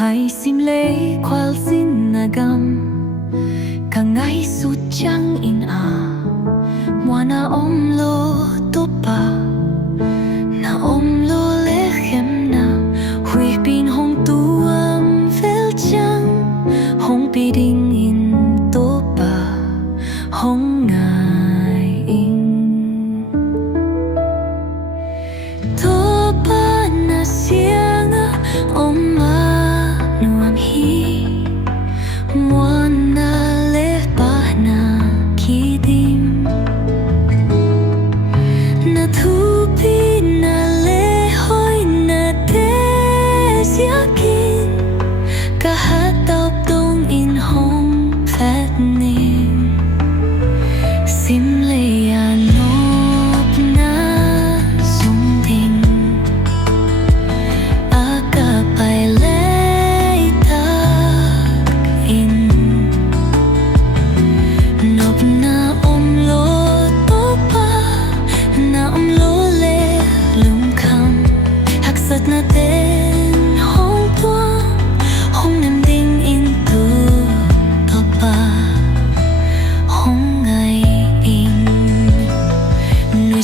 Hay sim lê khoal xin na gam cả ngày suốt chẳng in mua na om lo to pa na om lo le khem na hui pin hong tu vel chang hong pi ding in to pa hong ngai in to pa na siang om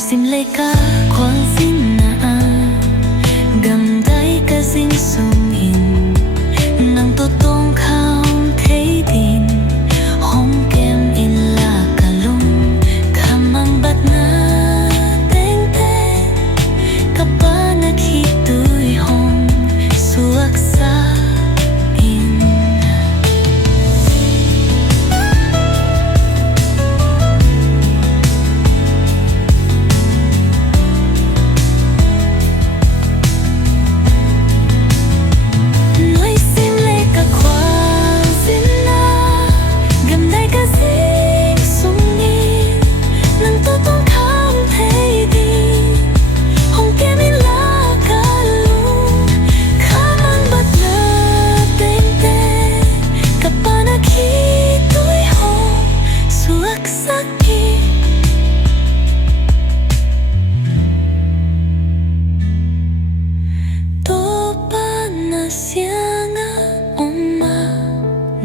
sim lê ca khoang xin na gầm tay ca xin sung in nang to tong khao thấy tin hong kem in la ca lung kamang bat na teng teng kapa na khi tui hong suak sa in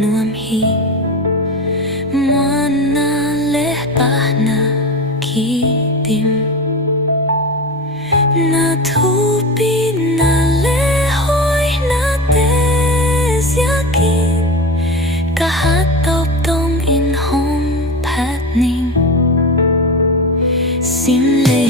nuam hi muana le pa na ki tim na thu pi na le hoi na te yakin ka hat top tong in home pat ning sim le